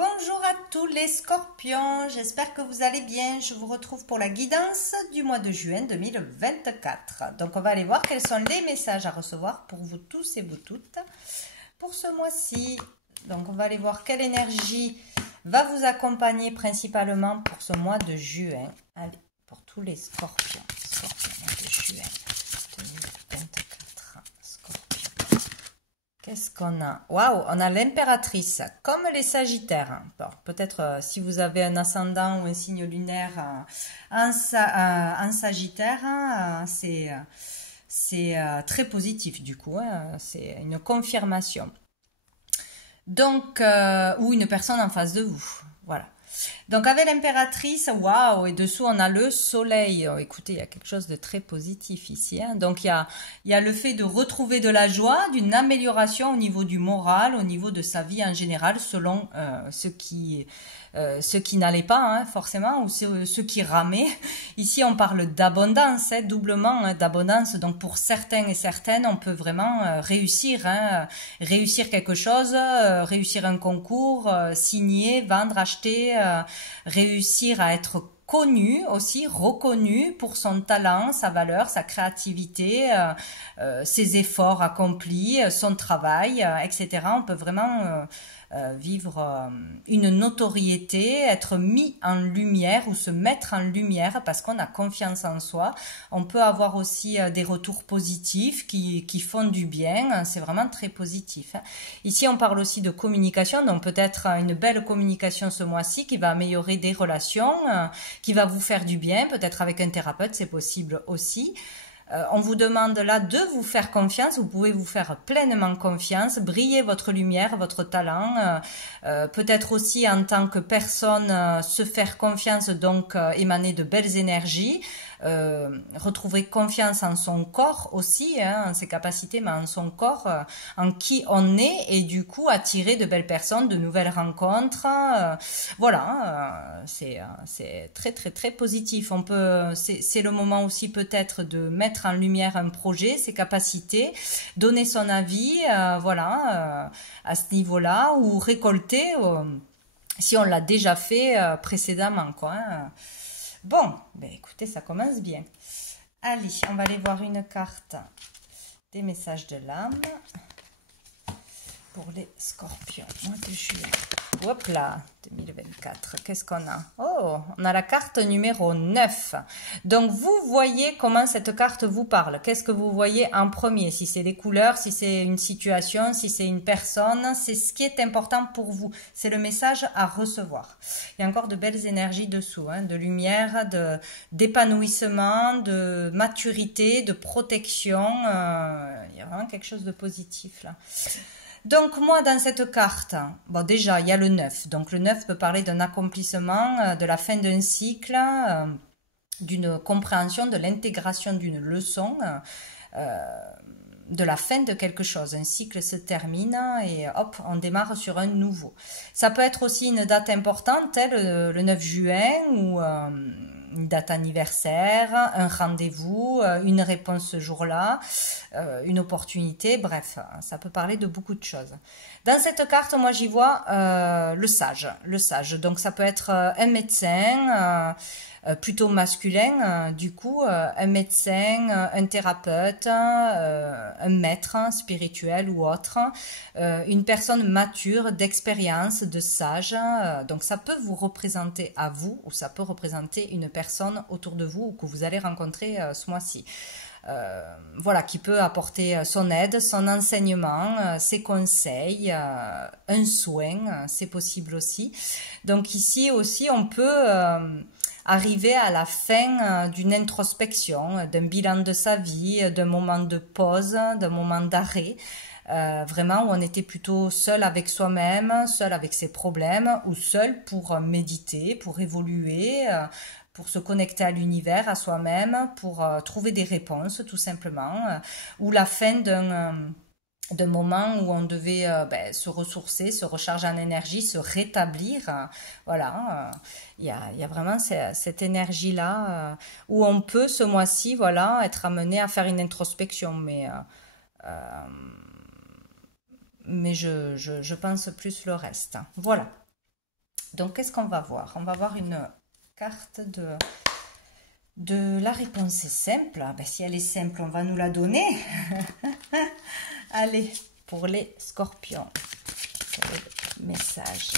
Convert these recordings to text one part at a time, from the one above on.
Bonjour à tous les scorpions, j'espère que vous allez bien. Je vous retrouve pour la guidance du mois de juin 2024. Donc on va aller voir quels sont les messages à recevoir pour vous tous et vous toutes pour ce mois-ci. Donc on va aller voir quelle énergie va vous accompagner principalement pour ce mois de juin. Allez, pour tous les scorpions, mois de juin 2024, scorpions. Qu'est-ce qu'on a? Waouh, on a l'impératrice, comme les sagittaires. Bon, peut-être si vous avez un ascendant ou un signe lunaire en sagittaire, c'est très positif du coup, hein, c'est une confirmation. Donc, ou une personne en face de vous, voilà. Donc avec l'impératrice, waouh, et dessous on a le soleil. Oh, écoutez, il y a quelque chose de très positif ici, hein. Donc il y a le fait de retrouver de la joie, d'une amélioration au niveau du moral, au niveau de sa vie en général, selon ceux qui n'allaient pas, hein, forcément, ou ceux qui ramaient. Ici on parle d'abondance, hein, doublement, hein, d'abondance. Donc pour certains et certaines, on peut vraiment réussir, hein, réussir quelque chose, réussir un concours, signer, vendre, acheter, réussir à être connu aussi, reconnu pour son talent, sa valeur, sa créativité, ses efforts accomplis, son travail, etc. On peut vraiment vivre une notoriété, être mis en lumière ou se mettre en lumière parce qu'on a confiance en soi. On peut avoir aussi des retours positifs qui font du bien. C'est vraiment très positif, hein. Ici, on parle aussi de communication, donc peut-être une belle communication ce mois-ci qui va améliorer des relations, qui va vous faire du bien, peut-être avec un thérapeute, c'est possible aussi. On vous demande là de vous faire confiance, vous pouvez vous faire pleinement confiance, briller votre lumière, votre talent, peut-être aussi en tant que personne se faire confiance, donc émaner de belles énergies, retrouver confiance en son corps aussi, hein, en ses capacités, mais en son corps, en qui on est, et du coup attirer de belles personnes, de nouvelles rencontres, voilà, c'est très très très positif. C'est le moment aussi peut-être de mettre en lumière un projet, ses capacités, donner son avis, voilà, à ce niveau-là, ou récolter si on l'a déjà fait précédemment, quoi, hein. Bon, ben écoutez, ça commence bien. Allez, on va aller voir une carte des messages de l'âme pour les scorpions, mois de juillet. Hop là, 2024, qu'est-ce qu'on a? Oh, on a la carte numéro 9. Donc, vous voyez comment cette carte vous parle. Qu'est-ce que vous voyez en premier? Si c'est des couleurs, si c'est une situation, si c'est une personne, c'est ce qui est important pour vous. C'est le message à recevoir. Il y a encore de belles énergies dessous, hein, de lumière, d'épanouissement, de maturité, de protection. Il y a vraiment quelque chose de positif là. Donc moi dans cette carte, bon déjà il y a le 9, donc le 9 peut parler d'un accomplissement, de la fin d'un cycle, d'une compréhension, de l'intégration d'une leçon, de la fin de quelque chose. Un cycle se termine et hop, on démarre sur un nouveau. Ça peut être aussi une date importante, telle le 9 juin ou une date anniversaire, un rendez-vous, une réponse ce jour-là, une opportunité, bref, ça peut parler de beaucoup de choses. Dans cette carte, moi j'y vois le sage. Donc ça peut être un médecin, plutôt masculin, du coup, un médecin, un thérapeute, un maître spirituel ou autre, une personne mature, d'expérience, de sage, donc ça peut vous représenter à vous, ou ça peut représenter une personne autour de vous ou que vous allez rencontrer ce mois-ci. Voilà, qui peut apporter son aide, son enseignement, ses conseils, un soin, c'est possible aussi. Donc ici aussi, on peut arriver à la fin d'une introspection, d'un bilan de sa vie, d'un moment de pause, d'un moment d'arrêt, vraiment où on était plutôt seul avec soi-même, seul avec ses problèmes, ou seul pour méditer, pour évoluer, pour se connecter à l'univers, à soi-même, pour trouver des réponses tout simplement, ou la fin d'un moment où on devait se ressourcer, se recharger en énergie, se rétablir. Voilà, il y a vraiment cette énergie-là où on peut ce mois-ci, voilà, être amené à faire une introspection, mais je pense plus le reste. Voilà. Donc, qu'est-ce qu'on va voir? On va voir une carte de la réponse est simple. Ah ben, si elle est simple, on va nous la donner. Allez, pour les scorpions. Quel est le message?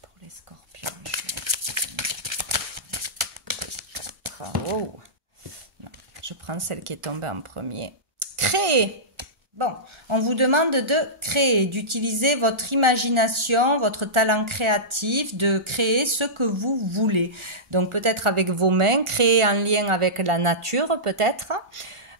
Pour les scorpions, oh. Non, je prends celle qui est tombée en premier. Créer. Bon, on vous demande de créer, d'utiliser votre imagination, votre talent créatif, de créer ce que vous voulez. Donc peut-être avec vos mains, créer un lien avec la nature peut-être.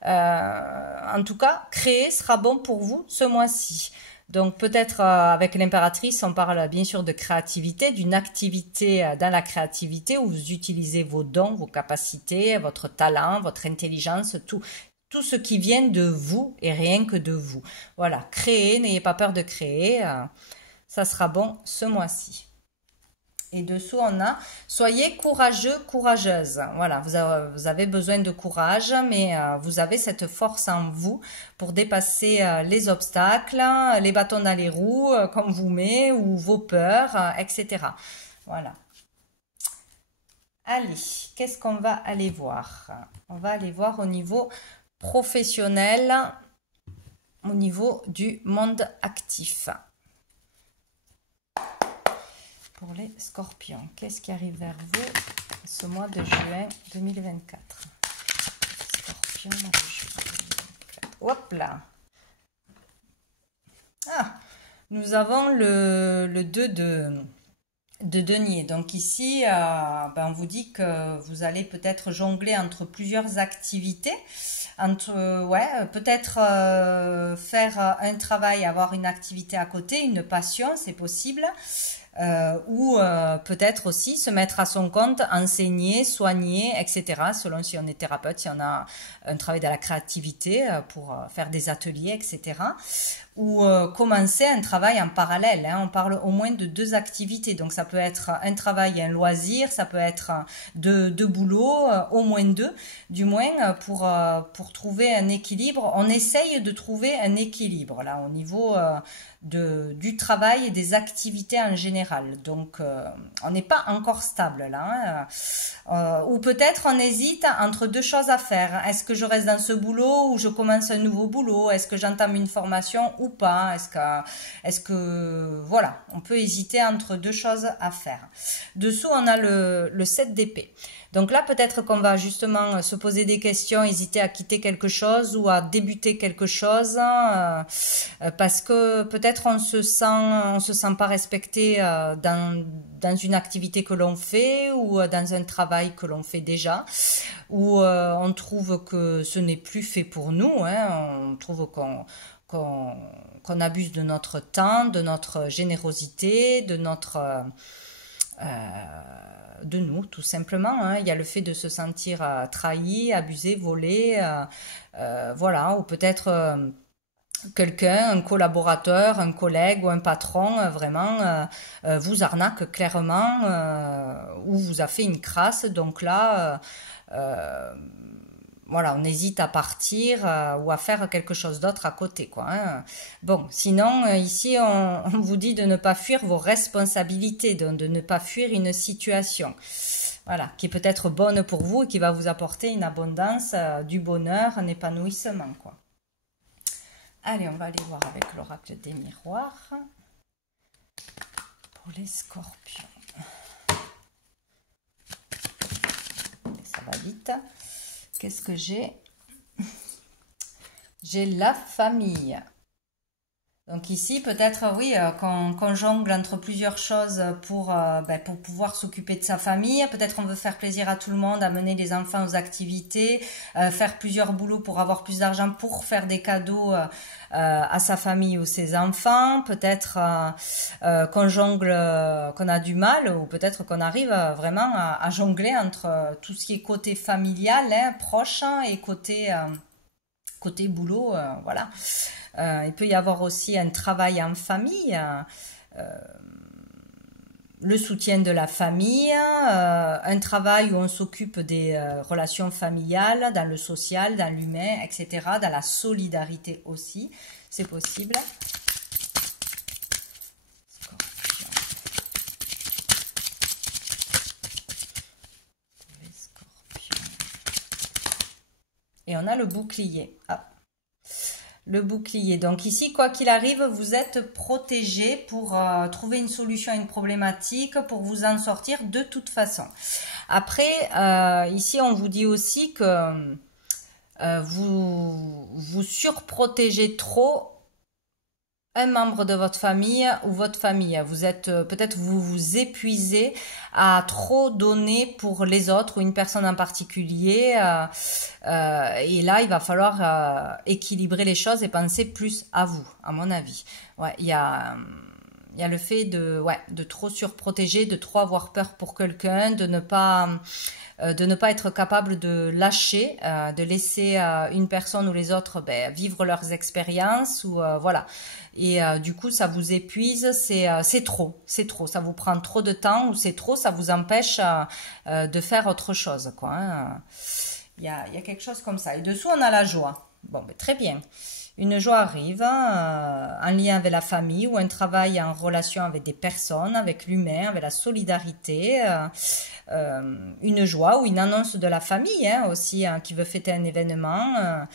En tout cas, créer sera bon pour vous ce mois-ci. Donc peut-être avec l'impératrice, on parle bien sûr de créativité, d'une activité dans la créativité où vous utilisez vos dons, vos capacités, votre talent, votre intelligence, tout ce qui vient de vous et rien que de vous. Voilà, créez, n'ayez pas peur de créer, ça sera bon ce mois-ci. Et dessous, on a « Soyez courageux, courageuse ». Voilà, vous avez besoin de courage, mais vous avez cette force en vous pour dépasser les obstacles, les bâtons dans les roues qu'on vous met, ou vos peurs, etc. Voilà. Allez, qu'est-ce qu'on va aller voir? On va aller voir au niveau professionnel, au niveau du monde actif. Pour les scorpions, qu'est-ce qui arrive vers vous ce mois de juin 2024? Scorpion, mois de juin 2024. Hop là! Ah, nous avons le 2 de denier. Donc ici, on vous dit que vous allez peut-être jongler entre plusieurs activités. Peut-être faire un travail, avoir une activité à côté, une passion, c'est possible. Ou peut-être aussi se mettre à son compte, enseigner, soigner, etc. Selon si on est thérapeute, si on a un travail dans la créativité pour faire des ateliers, etc. Ou commencer un travail en parallèle. On parle au moins de 2 activités. Donc ça peut être un travail et un loisir, ça peut être deux boulots, au moins 2, du moins pour trouver un équilibre. On essaye de trouver un équilibre là au niveau du travail et des activités en général. Donc, on n'est pas encore stable là. Ou peut-être on hésite entre 2 choses à faire. Est-ce que je reste dans ce boulot ou je commence un nouveau boulot? Est-ce que j'entame une formation ou pas? Est-ce que voilà, on peut hésiter entre 2 choses à faire. Dessous, on a le 7 d'épée. Donc là, peut-être qu'on va justement se poser des questions, hésiter à quitter quelque chose ou à débuter quelque chose, parce que peut-être on se sent pas respecté dans une activité que l'on fait ou dans un travail que l'on fait déjà, ou on trouve que ce n'est plus fait pour nous. On trouve qu'on abuse de notre temps, de notre générosité, de nous, tout simplement. Il y a le fait de se sentir trahi, abusé, volé, voilà, ou peut-être quelqu'un, un collaborateur, un collègue ou un patron vraiment vous arnaque clairement ou vous a fait une crasse. Donc là, voilà, on hésite à partir ou à faire quelque chose d'autre à côté, quoi. Bon, sinon, ici, on vous dit de ne pas fuir vos responsabilités, de ne pas fuir une situation, voilà, qui est peut-être bonne pour vous et qui va vous apporter une abondance, du bonheur, un épanouissement, quoi. Allez, on va aller voir avec l'oracle des miroirs pour les scorpions. Ça va vite. Qu'est-ce que j'ai? J'ai la famille. Donc ici, peut-être, oui, qu'on jongle entre plusieurs choses pour pouvoir s'occuper de sa famille. Peut-être on veut faire plaisir à tout le monde, amener les enfants aux activités, faire plusieurs boulots pour avoir plus d'argent pour faire des cadeaux à sa famille ou ses enfants. Peut-être qu'on jongle, qu'on a du mal, ou peut-être qu'on arrive vraiment à jongler entre tout ce qui est côté familial, proche, et côté boulot, voilà. Il peut y avoir aussi un travail en famille. le soutien de la famille, un travail où on s'occupe des relations familiales, dans le social, dans l'humain, etc., dans la solidarité aussi, c'est possible. Scorpion. Les scorpions. Et on a le bouclier. Ah. Le bouclier. Donc ici, quoi qu'il arrive, vous êtes protégé pour trouver une solution à une problématique, pour vous en sortir de toute façon. Après, ici, on vous dit aussi que vous surprotégez trop un membre de votre famille ou votre famille. Vous êtes peut-être vous épuisez à trop donner pour les autres ou une personne en particulier. Et là, il va falloir équilibrer les choses et penser plus à vous, à mon avis. Ouais, il y a le fait de trop surprotéger, de trop avoir peur pour quelqu'un, de ne pas être capable de lâcher, de laisser une personne ou les autres vivre leurs expériences ou voilà. Et du coup, ça vous épuise, c'est trop, ça vous prend trop de temps ou c'est trop, ça vous empêche de faire autre chose, quoi. Hein. Il y a quelque chose comme ça. Et dessous, on a la joie. Bon, très bien. Une joie arrive en lien avec la famille ou un travail en relation avec des personnes, avec l'humain, avec la solidarité. Une joie ou une annonce de la famille aussi qui veut fêter un événement,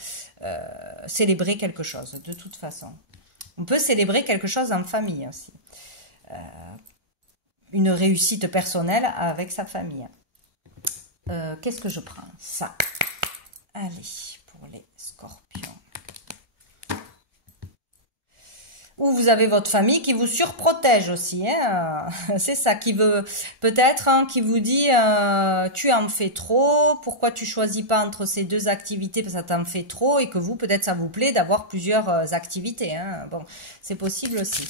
célébrer quelque chose de toute façon. On peut célébrer quelque chose en famille aussi. Une réussite personnelle avec sa famille. Qu'est-ce que je prends? Ça. Allez, pour les scorpions. Ou vous avez votre famille qui vous surprotège aussi. Hein. C'est ça qui veut peut-être, qui vous dit tu en fais trop, pourquoi tu choisis pas entre ces deux activités parce que ça t'en fait trop et que vous, peut-être ça vous plaît d'avoir plusieurs activités. Hein. Bon, c'est possible aussi.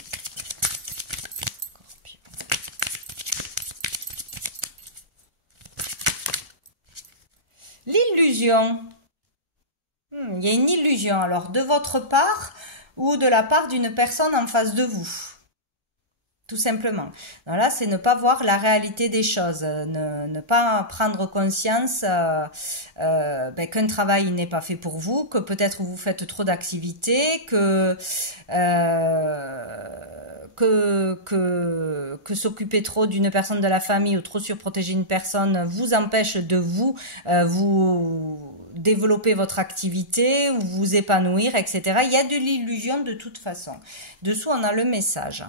L'illusion. Il y a une illusion alors de votre part ou de la part d'une personne en face de vous. Tout simplement. Donc là, c'est ne pas voir la réalité des choses, ne pas prendre conscience qu'un travail n'est pas fait pour vous, que peut-être vous faites trop d'activités, que s'occuper trop d'une personne de la famille ou trop surprotéger une personne vous empêche de vous développer votre activité ou vous épanouir, etc. Il y a de l'illusion de toute façon. Dessous, on a le message.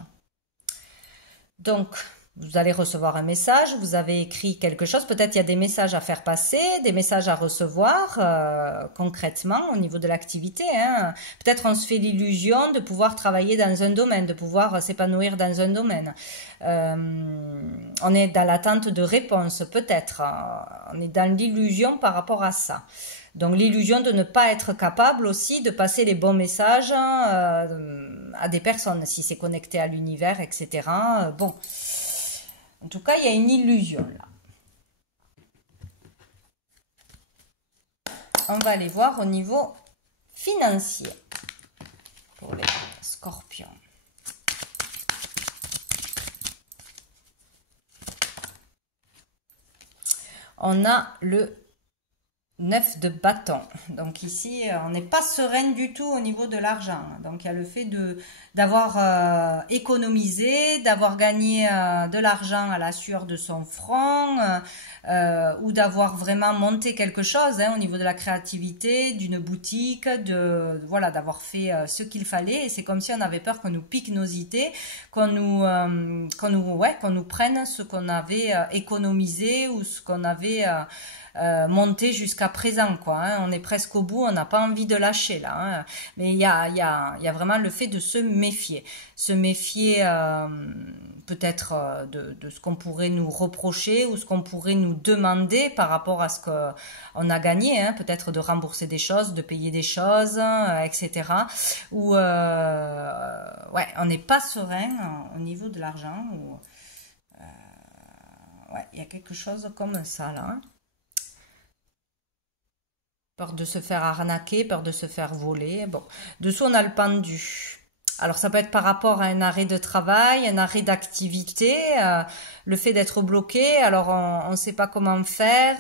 Donc, vous allez recevoir un message, vous avez écrit quelque chose, peut-être il y a des messages à faire passer, des messages à recevoir concrètement au niveau de l'activité. Hein. Peut-être on se fait l'illusion de pouvoir travailler dans un domaine, de pouvoir s'épanouir dans un domaine. On est dans l'attente de réponses, peut-être. On est dans l'illusion par rapport à ça. Donc l'illusion de ne pas être capable aussi de passer les bons messages à des personnes, si c'est connecté à l'univers, etc. Bon, en tout cas, il y a une illusion là. On va aller voir au niveau financier pour les scorpions. On a le 9 de bâton. Donc ici, on n'est pas sereine du tout au niveau de l'argent. Donc il y a le fait d'avoir économisé, d'avoir gagné de l'argent à la sueur de son front, ou d'avoir vraiment monté quelque chose au niveau de la créativité, d'une boutique, voilà, d'avoir fait ce qu'il fallait. Et c'est comme si on avait peur qu'on nous pique nos idées, qu'on nous prenne ce qu'on avait économisé ou ce qu'on avait monter jusqu'à présent, quoi. Hein. On est presque au bout, on n'a pas envie de lâcher là. Hein. Mais il y a vraiment le fait de se méfier peut-être de ce qu'on pourrait nous reprocher ou ce qu'on pourrait nous demander par rapport à ce qu'on a gagné, hein. Peut-être de rembourser des choses, de payer des choses, etc. Ou on n'est pas serein au niveau de l'argent. Il y a quelque chose comme ça là. Hein. Peur de se faire arnaquer, peur de se faire voler. Bon, dessous on a le pendu. Alors ça peut être par rapport à un arrêt de travail, un arrêt d'activité, le fait d'être bloqué, alors on ne sait pas comment faire,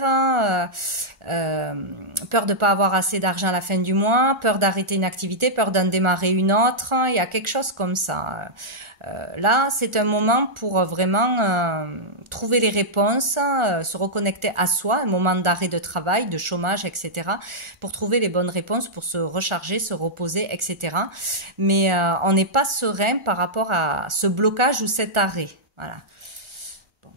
peur de pas avoir assez d'argent à la fin du mois, peur d'arrêter une activité, peur d'en démarrer une autre, il y a quelque chose comme ça. Là, c'est un moment pour vraiment trouver les réponses, se reconnecter à soi, un moment d'arrêt de travail, de chômage, etc., pour trouver les bonnes réponses, pour se recharger, se reposer, etc. Mais on n'est pas serein par rapport à ce blocage ou cet arrêt. Voilà. Bon.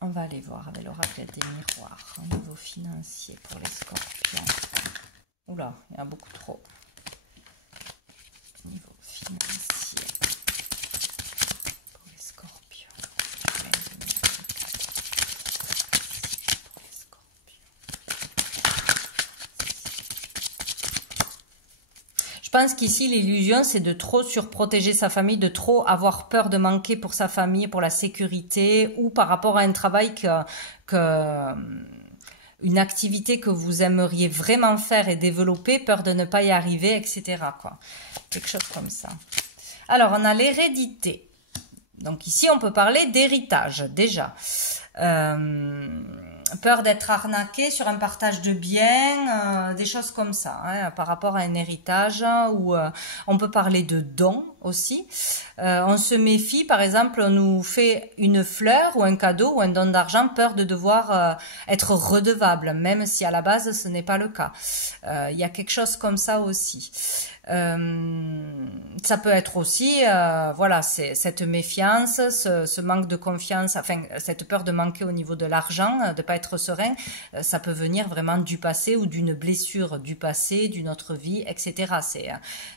On va aller voir avec l'oracle des miroirs au niveau financier pour les scorpions. Oula, il y a beaucoup trop. Niveau financier pour les scorpions. Je pense qu'ici l'illusion c'est de trop surprotéger sa famille, de trop avoir peur de manquer pour sa famille, pour la sécurité, ou par rapport à un travail une activité que vous aimeriez vraiment faire et développer, peur de ne pas y arriver, etc., quoi. Quelque chose comme ça. Alors, on a l'hérédité. Donc ici, on peut parler d'héritage, déjà. Peur d'être arnaqué sur un partage de biens, des choses comme ça, hein, par rapport à un héritage, ou on peut parler de dons aussi. On se méfie, par exemple, on nous fait une fleur ou un cadeau ou un don d'argent, peur de devoir être redevable, même si à la base ce n'est pas le cas. Il y a quelque chose comme ça aussi. Ça peut être aussi, voilà, c'est cette méfiance, ce manque de confiance, enfin cette peur de manquer au niveau de l'argent, de pas être serein, ça peut venir vraiment du passé ou d'une blessure du passé, d'une autre vie, etc.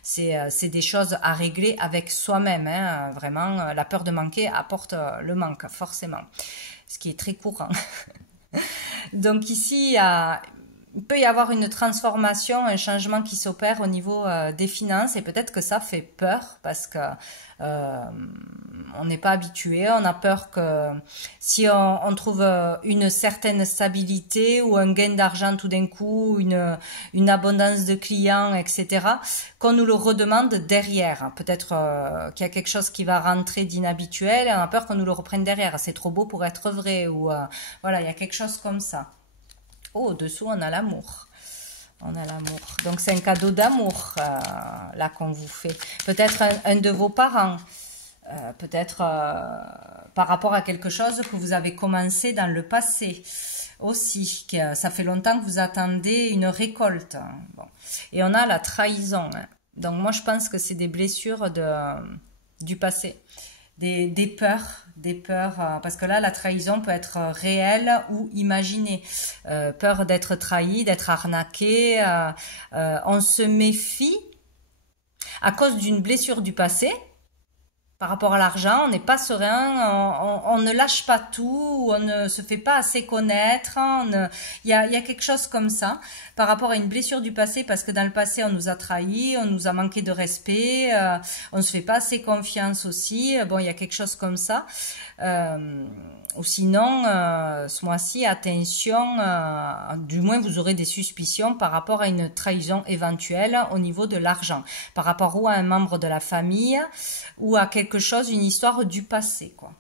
C'est des choses à régler avec soi-même, hein, vraiment. La peur de manquer apporte le manque, forcément, ce qui est très courant. Donc ici, il peut y avoir une transformation, un changement qui s'opère au niveau des finances, et peut-être que ça fait peur parce que on n'est pas habitué, on a peur que si on trouve une certaine stabilité ou un gain d'argent tout d'un coup, une abondance de clients, etc., qu'on nous le redemande derrière. Peut-être qu'il y a quelque chose qui va rentrer d'inhabituel et on a peur qu'on nous le reprenne derrière. C'est trop beau pour être vrai, ou voilà, il y a quelque chose comme ça. Oh, au-dessous, on a l'amour. On a l'amour. Donc, c'est un cadeau d'amour, là, qu'on vous fait. Peut-être un de vos parents. Peut-être par rapport à quelque chose que vous avez commencé dans le passé. Aussi, que ça fait longtemps que vous attendez une récolte. Bon. Et on a la trahison. Hein. Donc, moi, je pense que c'est des blessures du passé. Des peurs, parce que là, la trahison peut être réelle ou imaginée. Peur d'être trahi, d'être arnaqué. On se méfie à cause d'une blessure du passé. Par rapport à l'argent, on n'est pas serein, on ne lâche pas tout, on ne se fait pas assez connaître. Il y a quelque chose comme ça par rapport à une blessure du passé, parce que dans le passé, on nous a trahis, on nous a manqué de respect, on ne se fait pas assez confiance aussi. Bon, il y a quelque chose comme ça. Ou sinon, ce mois-ci, attention, du moins vous aurez des suspicions par rapport à une trahison éventuelle au niveau de l'argent, par rapport ou à un membre de la famille, ou à quelque chose, une histoire du passé, quoi.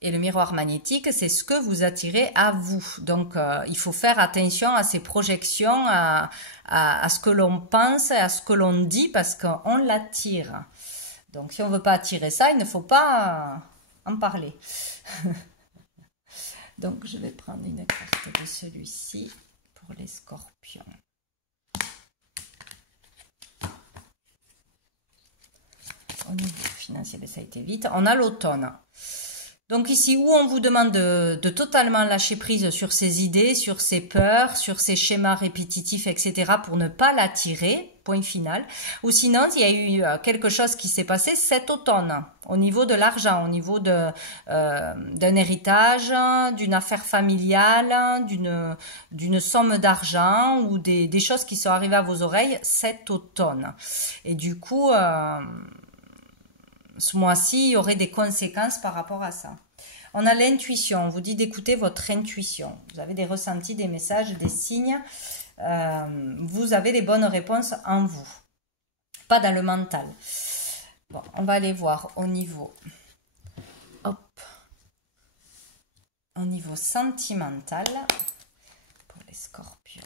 Et le miroir magnétique, c'est ce que vous attirez à vous. Donc, il faut faire attention à ces projections, à ce que l'on pense, à ce que l'on dit, parce qu'on l'attire. Donc, si on ne veut pas attirer ça, il ne faut pas en parler. Donc, je vais prendre une carte de celui-ci pour les scorpions. Au niveau financier, ça a été vite. On a l'automne. Donc ici, où on vous demande de totalement lâcher prise sur ses idées, sur ses peurs, sur ses schémas répétitifs, etc. pour ne pas l'attirer, point final. Ou sinon, il y a eu quelque chose qui s'est passé cet automne, au niveau de l'argent, au niveau d'un héritage, d'une affaire familiale, d'une somme d'argent, ou des choses qui sont arrivées à vos oreilles cet automne. Et du coup, ce mois-ci, il y aurait des conséquences par rapport à ça. On a l'intuition, on vous dit d'écouter votre intuition. Vous avez des ressentis, des messages, des signes. Vous avez les bonnes réponses en vous, pas dans le mental. Bon, on va aller voir au niveau, hop, au niveau sentimental pour les scorpions.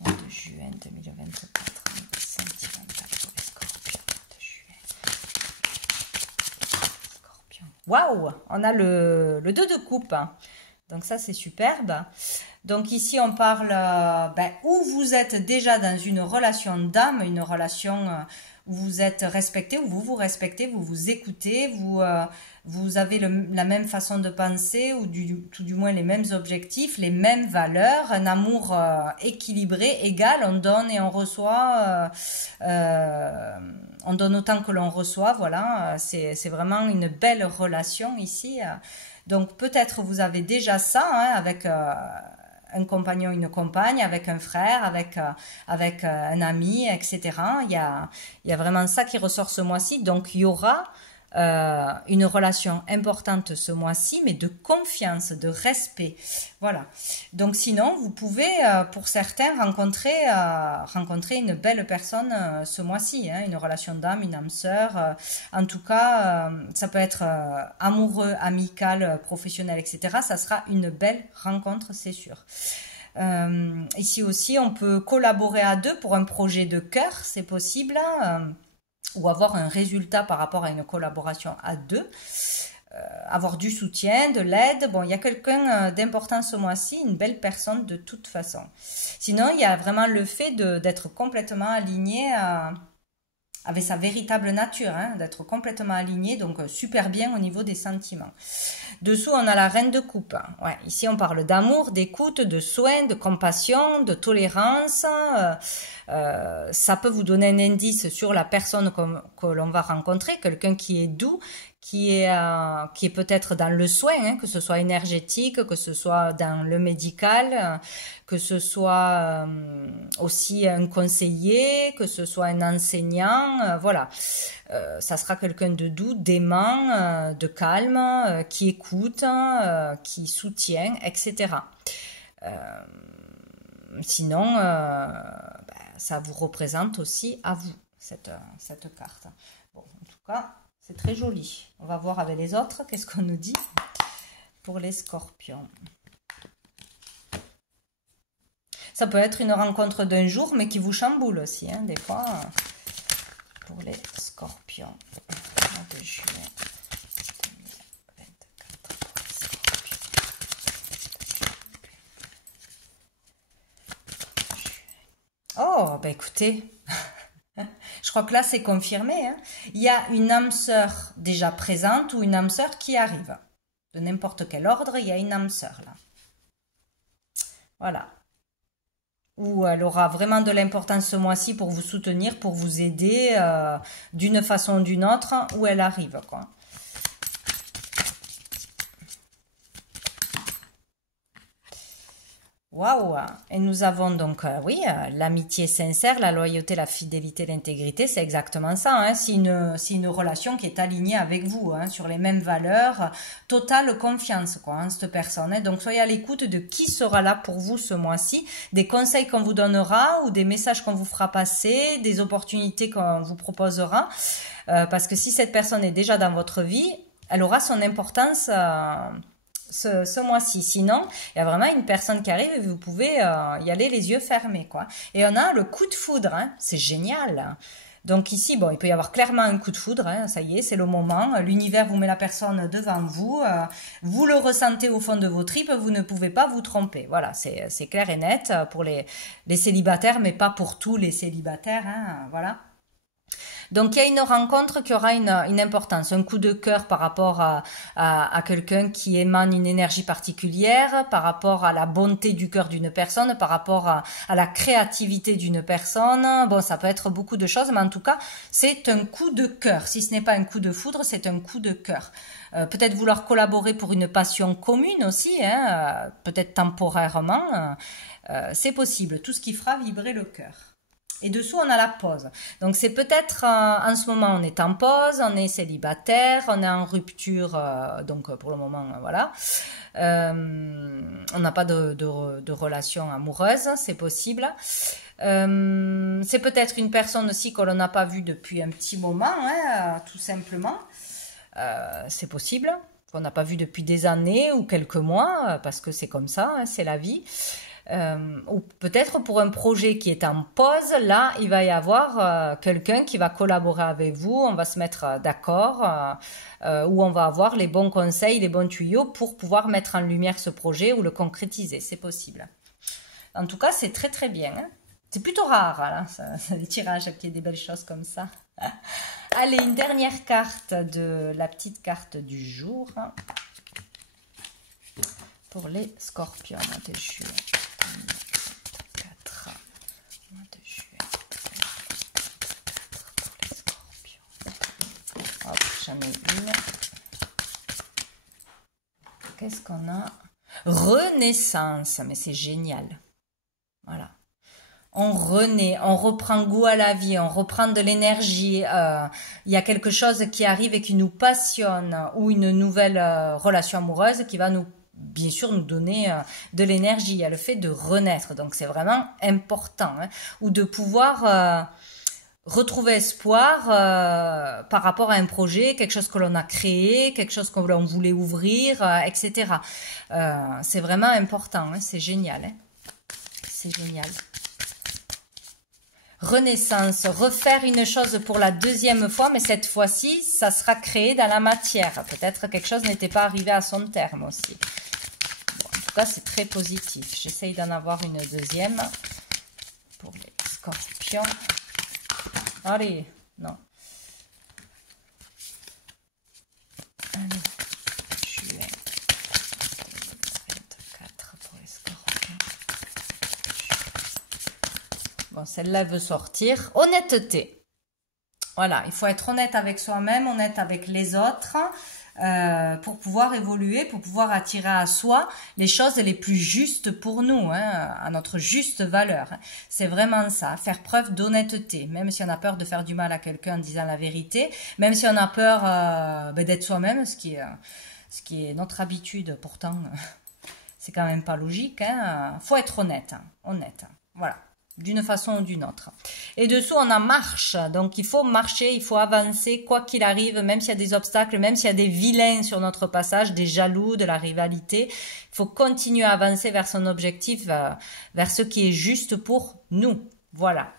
Mois de juin 2024, sentimental pour les scorpions, mois de juin. Scorpion. Waouh, on a le 2 de coupe. Donc ça, c'est superbe. Donc ici, on parle où vous êtes déjà dans une relation d'âme, une relation où vous êtes respecté, où vous vous respectez, vous vous écoutez, vous avez la même façon de penser, ou tout du moins les mêmes objectifs, les mêmes valeurs, un amour équilibré, égal, on donne et on reçoit, on donne autant que l'on reçoit, voilà, c'est vraiment une belle relation ici. Donc peut-être vous avez déjà ça avec un compagnon, une compagne, avec un frère, avec un ami, etc. Il y a vraiment ça qui ressort ce mois-ci. Donc il y aura une relation importante ce mois-ci, mais de confiance, de respect. Voilà. Donc sinon, vous pouvez, pour certains, rencontrer une belle personne ce mois-ci, une relation d'âme, une âme sœur. En tout cas, ça peut être amoureux, amical, professionnel, etc. Ça sera une belle rencontre, c'est sûr. Ici aussi, on peut collaborer à deux pour un projet de cœur, c'est possible. Ou avoir un résultat par rapport à une collaboration à deux, avoir du soutien, de l'aide. Bon, il y a quelqu'un d'important ce mois-ci, une belle personne de toute façon. Sinon, il y a vraiment le fait d'être complètement aligné avec sa véritable nature, d'être complètement aligné, donc super bien au niveau des sentiments. Dessous, on a la reine de coupe. Ouais, ici, on parle d'amour, d'écoute, de soin, de compassion, de tolérance. Ça peut vous donner un indice sur la personne que l'on va rencontrer, quelqu'un qui est doux, qui est peut-être dans le soin, que ce soit énergétique, que ce soit dans le médical, que ce soit aussi un conseiller, que ce soit un enseignant, voilà. Ça sera quelqu'un de doux, d'aimant, de calme, qui écoute, qui soutient, etc. Sinon, ça vous représente aussi à vous, cette carte. Bon, en tout cas, c'est très joli. On va voir avec les autres, qu'est-ce qu'on nous dit pour les scorpions. Ça peut être une rencontre d'un jour, mais qui vous chamboule aussi, des fois, pour les scorpions. Mois de juin 2024 pour les scorpions. Oh, ben écoutez, je crois que là c'est confirmé. Il y a une âme sœur déjà présente ou une âme sœur qui arrive. De n'importe quel ordre, il y a une âme sœur là. Voilà. Ou elle aura vraiment de l'importance ce mois-ci pour vous soutenir, pour vous aider d'une façon ou d'une autre, où elle arrive, quoi. Waouh! Et nous avons donc, l'amitié sincère, la loyauté, la fidélité, l'intégrité, c'est exactement ça. C'est une relation qui est alignée avec vous, sur les mêmes valeurs, totale confiance, quoi, cette personne. Donc soyez à l'écoute de qui sera là pour vous ce mois-ci, des conseils qu'on vous donnera ou des messages qu'on vous fera passer, des opportunités qu'on vous proposera. Parce que si cette personne est déjà dans votre vie, elle aura son importance ce mois-ci. Sinon, il y a vraiment une personne qui arrive et vous pouvez y aller les yeux fermés, quoi. Et on a le coup de foudre, c'est génial. Donc ici, bon, il peut y avoir clairement un coup de foudre, ça y est, c'est le moment. L'univers vous met la personne devant vous, vous le ressentez au fond de vos tripes, vous ne pouvez pas vous tromper. Voilà, c'est clair et net pour les célibataires, mais pas pour tous les célibataires, voilà. Donc il y a une rencontre qui aura une importance, un coup de cœur par rapport à quelqu'un qui émane une énergie particulière, par rapport à la bonté du cœur d'une personne, par rapport à la créativité d'une personne. Bon, ça peut être beaucoup de choses, mais en tout cas, c'est un coup de cœur. Si ce n'est pas un coup de foudre, c'est un coup de cœur. Peut-être vouloir collaborer pour une passion commune aussi, peut-être temporairement, c'est possible. Tout ce qui fera vibrer le cœur. Et dessous, on a la pause. Donc, c'est peut-être, en ce moment, on est en pause, on est célibataire, on est en rupture, donc pour le moment, voilà. On n'a pas de relation amoureuse, c'est possible. C'est peut-être une personne aussi que l'on n'a pas vue depuis un petit moment, hein, tout simplement. C'est possible. Qu'on n'a pas vu depuis des années ou quelques mois, parce que c'est comme ça, hein, c'est la vie. Ou peut-être pour un projet qui est en pause, là, il va y avoir quelqu'un qui va collaborer avec vous, on va se mettre d'accord, où on va avoir les bons conseils, les bons tuyaux pour pouvoir mettre en lumière ce projet ou le concrétiser, c'est possible. En tout cas, c'est très très bien. Hein. C'est plutôt rare, là, les tirages qui aient des belles choses comme ça. Allez, une dernière carte de la petite carte du jour pour les scorpions de juillet. 4 mois de juillet. Pour les scorpions. Hop, j'en ai une. Qu'est-ce qu'on a? Renaissance, mais c'est génial. Voilà. On renaît, on reprend goût à la vie, on reprend de l'énergie. Il y a quelque chose qui arrive et qui nous passionne, ou une nouvelle relation amoureuse qui va nous, bien sûr, nous donner de l'énergie. Il y a le fait de renaître, donc c'est vraiment important, hein, ou de pouvoir retrouver espoir par rapport à un projet, quelque chose que l'on a créé, quelque chose que l'on voulait ouvrir, etc. C'est vraiment important, hein, c'est génial, hein, c'est génial. Renaissance, refaire une chose pour la deuxième fois, mais cette fois-ci, ça sera créé dans la matière. Peut-être quelque chose n'était pas arrivé à son terme aussi. Bon, en tout cas, c'est très positif. J'essaye d'en avoir une deuxième pour les scorpions. Allez, non. Allez, juillet 24 pour les scorpions. Bon, celle-là veut sortir. Honnêteté. Voilà, il faut être honnête avec soi-même, honnête avec les autres, pour pouvoir évoluer, pour pouvoir attirer à soi les choses les plus justes pour nous, hein, à notre juste valeur. C'est vraiment ça, faire preuve d'honnêteté, même si on a peur de faire du mal à quelqu'un en disant la vérité, même si on a peur d'être soi-même, ce qui est notre habitude, pourtant, c'est quand même pas logique. Hein. Faut être honnête, hein, honnête. Voilà. D'une façon ou d'une autre. Et dessous, on a marche. Donc, il faut marcher, il faut avancer, quoi qu'il arrive, même s'il y a des obstacles, même s'il y a des vilains sur notre passage, des jaloux, de la rivalité. Il faut continuer à avancer vers son objectif, vers ce qui est juste pour nous. Voilà.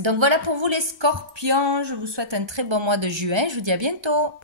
Donc, voilà pour vous les scorpions. Je vous souhaite un très bon mois de juin. Je vous dis à bientôt.